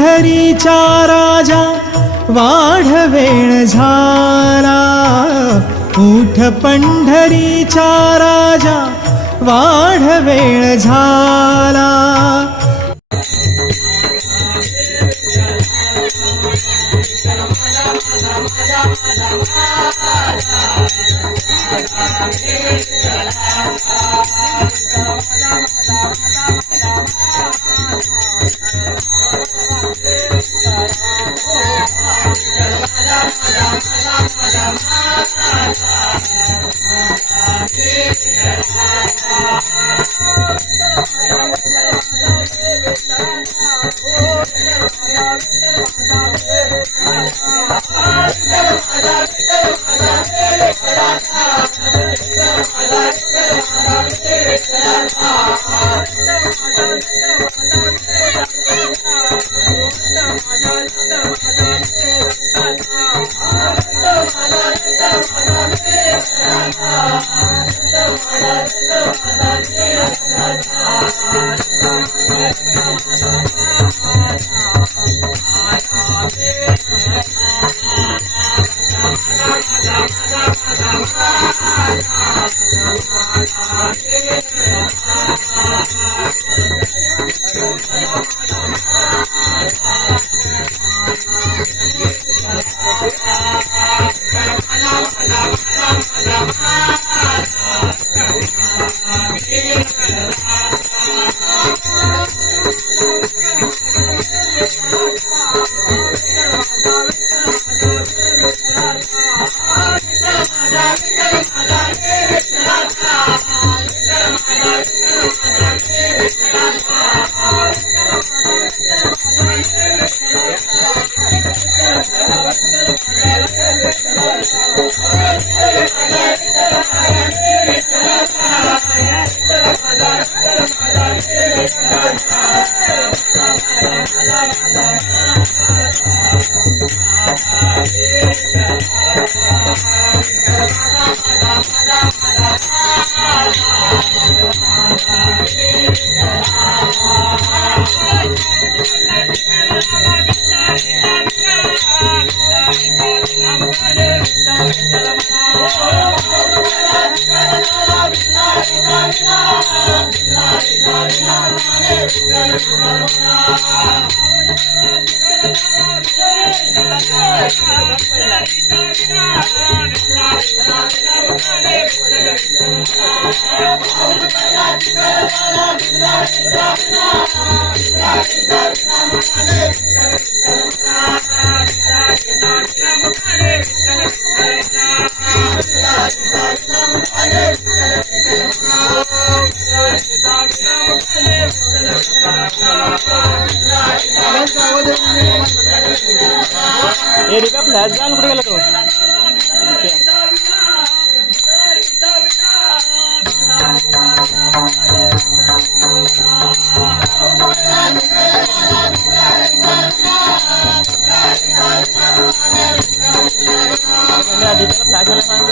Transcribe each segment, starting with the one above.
पंढरीचा राजा वाढवेळ झाला, ऊठ पंढरीचा राजा वाढवेळ झाला. फ्लॅश जाऊन कुठे गेला तो? फ्लॅश आला सांग.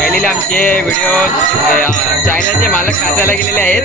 पहिलेले आमचे व्हिडिओ चॅनलचे मालक नाचायला गेलेले आहेत.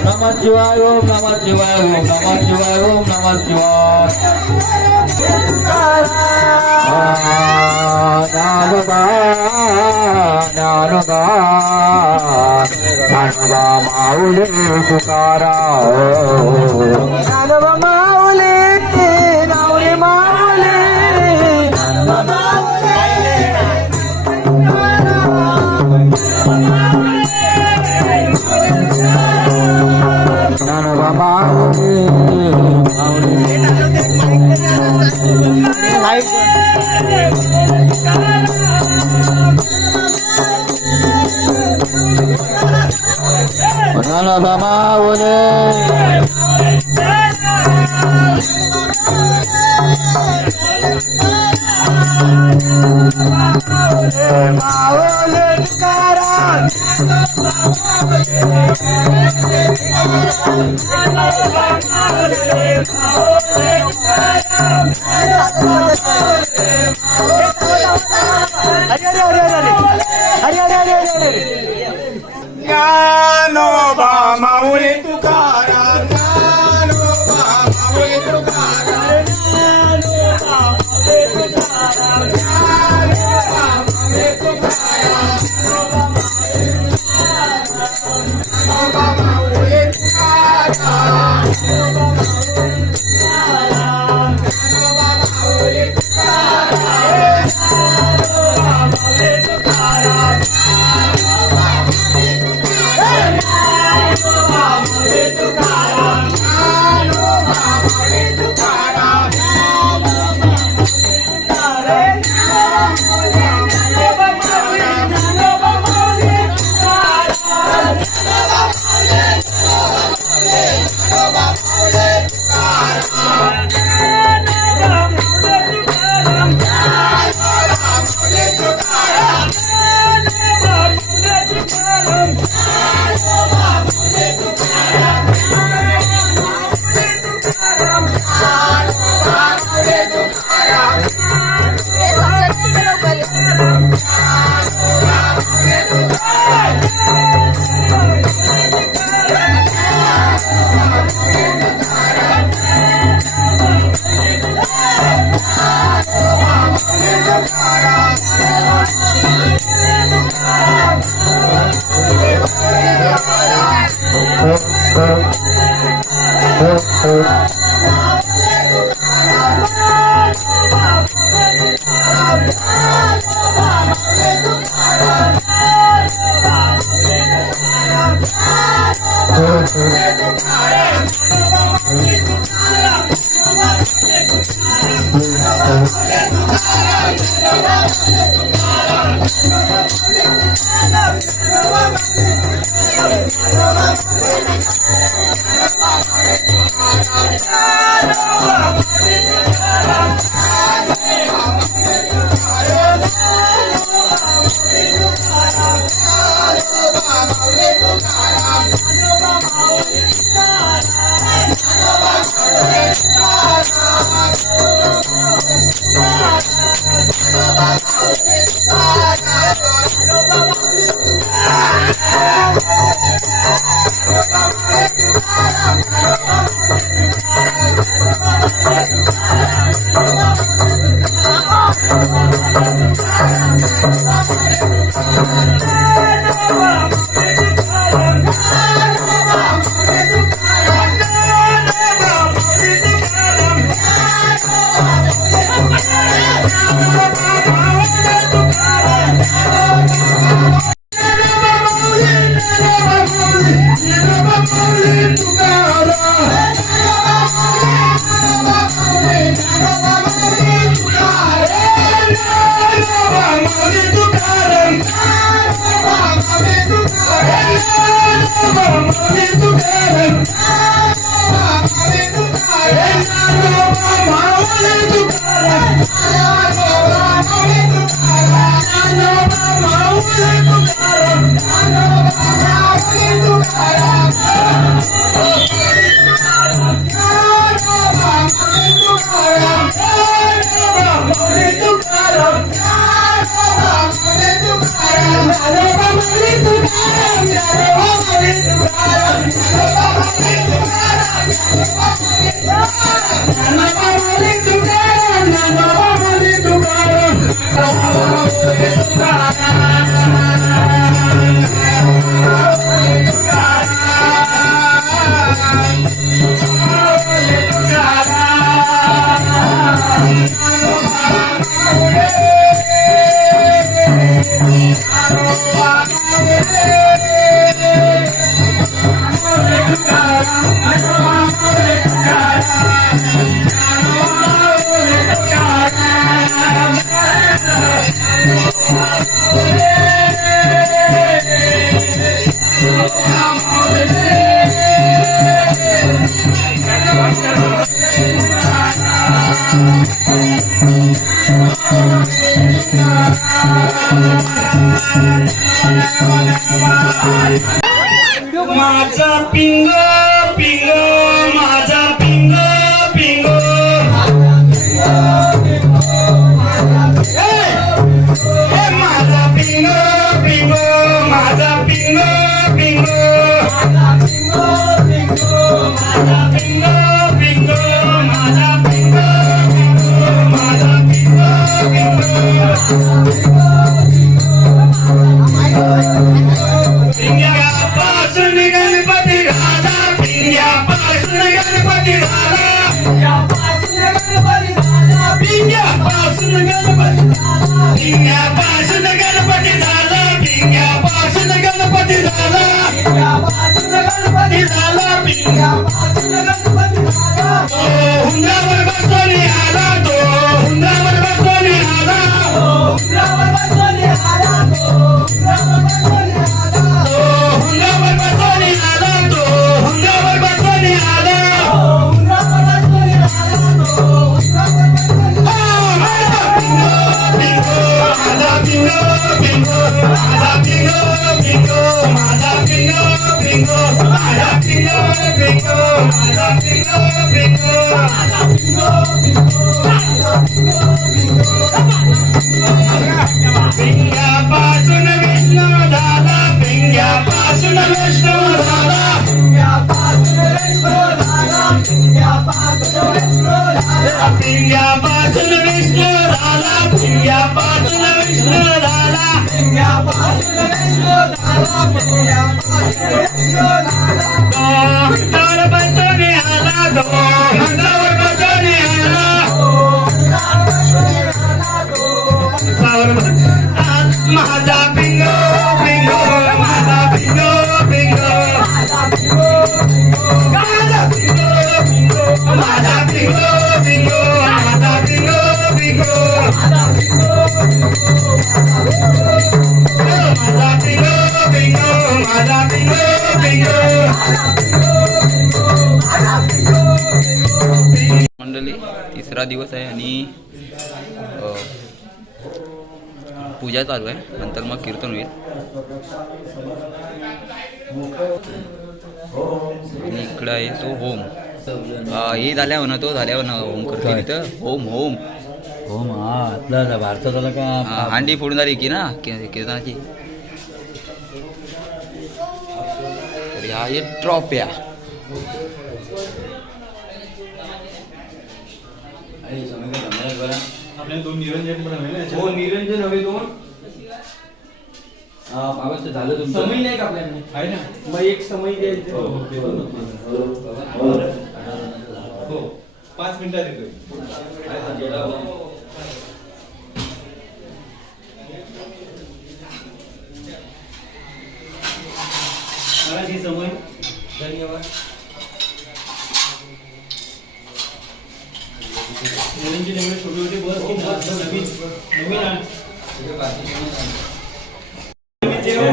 Namah Shivaya, Om Namah Shivaya, Om Namah Shivaya, Om Namah Shivaya. Nanaba, Nanaba, Nanaba Maule Pukara. Nanaba Maule, Naule Maule, Nanaba Dnyanoba माऊली तुकाराम, ज्ञानोबा माऊली तुकाराम, ज्ञानोबा माऊली तुकाराम, ज्ञानोबा माऊली तुकाराम, ज्ञानोबा माऊली तुकाराम, ज्ञानोबा माऊली तुकाराम. माझा पिंग पिंग माझा पिंग पिंग हे माझा पिंग पिंग माझा पिंग पिंग माझा पिंग पिंग माझा पिंग माझा पिंग पिंग्यापासून गणपती झाला पिंग्यापासून गणपती झाला पिंग्यापासून गणपती झाला पिंग्यापासून गणपती झाला पिंग्यापासून गणपती झाला पिंग्यापासून गणपती झाला पिंग्यापासून गणपती झाला तो हुंडावर बसवली आला तो हुंडावर बसवली आला हुंडावर बसवली आला तो हुंडावर बसवली आला हुंडावर बसवली आला तो हुंडावर बसवली आला हुंडावर बसवली आला तो हुंडावर बसवली माझा पिंगो पिंगो माझा पिंगो पिंगो माझा पिंगो पिंगो माझा पिंगो पिंगो माझा पिंगो पिंगो माझा पिंगो पिंगो माझा पिंगो पिंगो पिंग्यापासून विष्णू झाला पिंग्यापासून विष्णू झाला पिंग्यापासून विष्णू झाला पिंग्यापासून विष्णू झाला पिंग्यापासून विष्णू झाला पिंग्यापासून विष्णू झाला पिंग्यापासून विष्णू झाला पिंग्यापासून विष्णू झाला तो हातावर बसवून आला तो हातावर बसवून आला माझा पिंगो पिंगो माझा पिंगो पिंगो माझा पिंगो माझा पिंगो पिंगो माझा पिंगो पिंगो माझा पिंगो पिंगो माझा पिंगो माझा पिंगो पिंगो माझा पिंगो पिंगो मंडळी तिसरा दिवस आहे आणि पूजा चालू आहे. नंतर मग कीर्तन होईल आणि इकडं आहे तो होम. हे झाल्यावर ना तो झाल्यावर ना होम करतो इथं होम होम होम. हा आपला भारतात आला का हांडी फोडून झाली की ना कीर्तनाची. तर ह्या आहे ट्रॉप्या. आपल्याला दोन निरंजन पण हवे ना. हो निरंजन हवे दोन. बाबा ते झालं तुमचं. समय नाही का आपल्याला आहे ना. मग एक समय द्यायचं. हो 5 मिनिटात येतोय. महाराज ही समय. धन्यवाद. निरंजन एवढे छोटे होते बस की नवीन नवीन आण.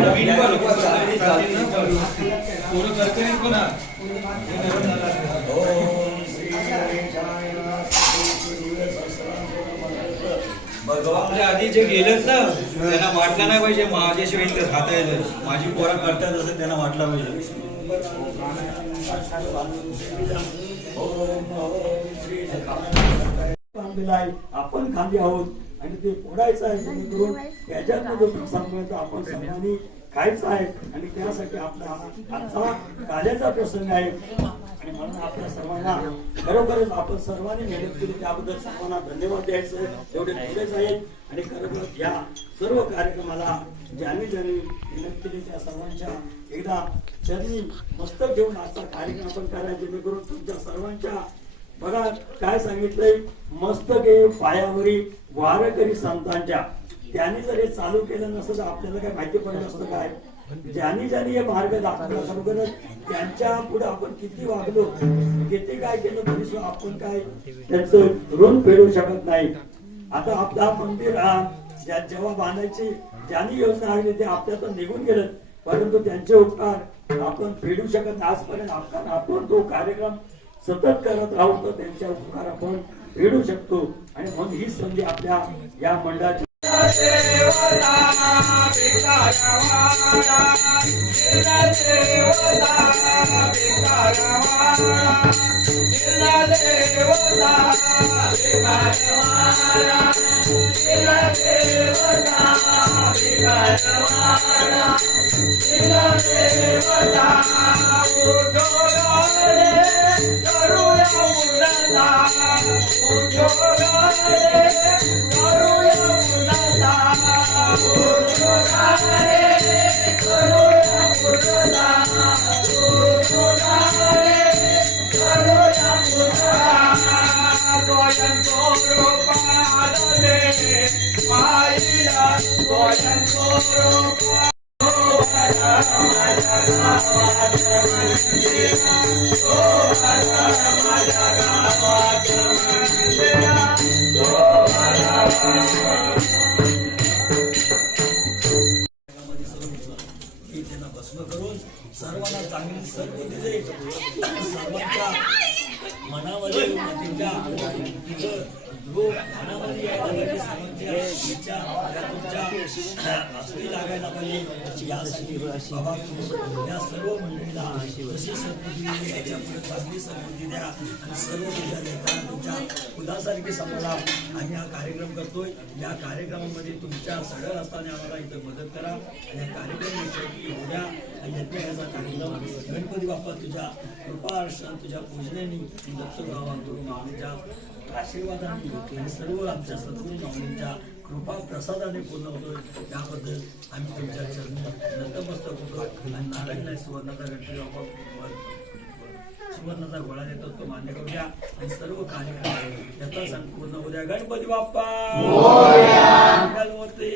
नवीन पूर्ण करकरीत पण आपल्या आधी जे गेलेत ना त्यांना वाटलं नाही पाहिजे माझ्याशिवाय इथं राहता येईल. माझी पोरं करतात असं त्यांना वाटलं पाहिजे. आपण खाली आहोत आणि ते फोडायचं आहे जेणेकरून त्याच्यामध्ये प्रसंग आपण सर्वांनी खायचं आहे आणि त्यासाठी आपला आजचा काल्याचा प्रसंग आहे. आणि म्हणून आपल्या सर्वांना खरोखरच आपण सर्वांनी मेहनत केली त्याबद्दल सर्वांना धन्यवाद द्यायचं. एवढे थोडेच आहेत आणि खरोखर या सर्व कार्यक्रमाला ज्यांनी ज्यांनी मेहनत केली त्या सर्वांच्या एकदा त्यांनी मस्तक घेऊन आजचा कार्यक्रम आपण करायचा जेणेकरून तुमच्या सर्वांच्या बघा काय सांगितलंय मस्तके पायावरी वारकरी संतांच्या. त्यांनी जर हे चालू केलं नसतं तर आपल्याला काय माहिती पडलं असतं काय. ज्यांनी ज्यांनी हे मार्ग दाखवला खरोखरच त्यांच्या पुढे आपण किती वागलो किती काय केलं तरी सुद्धा आपण काय त्यांचं ऋण फेडू शकत नाही. आता आपला मंदिर जेव्हा बांधायची ज्यांनी योजना आखली ते आपल्यातून निघून गेलं परंतु त्यांचे उपकार आपण फेडू शकत नाही आजपर्यंत. आपण तो कार्यक्रम सतत करत राहू तर त्यांच्या उपकार आपण फेडू शकतो. आणि म्हणून ही संधी आपल्या या मंडळाची त्यांना भस्म करून सर्वांना चांगली संधी दिली. सर्वांच्या मनामध्ये त्यांच्या मनामध्ये यायला पाहिजे. तुमच्या असली लागायला पाहिजे. यासाठी बाबा या सर्व मंडळीला जशी संस्कृती दिली याच्या पुढे चांगली संस्कृती द्या. आणि सर्व तुमच्या उदासारखी समजा आम्ही हा कार्यक्रम करतोय. या कार्यक्रमामध्ये तुमच्या सगळ्या असताना आम्हाला इथं मदत करा. आणि या कार्यक्रम उद्या यज्ञाचा कार्यक्रम गणपती बाप्पा तुझ्या कृपा अर्शन तुझ्या पूजनेनी दत्त भावाकडून आमच्या आशीर्वादाने सर्व आमच्या सद्गुरू माऊलींच्या कृपा प्रसादाने पूर्ण होतोय. त्याबद्दल आम्ही तुमच्या चरणी नतमस्तक होतो. आणि नारायण सुवर्णाचा गणपती बाप्पा सुवर्णाचा गोळा देतो तो मान्य करूया. आणि सर्व कार्यक्रम याचा संपूर्ण उद्या गणपती बाप्पा मंगलमूर्ती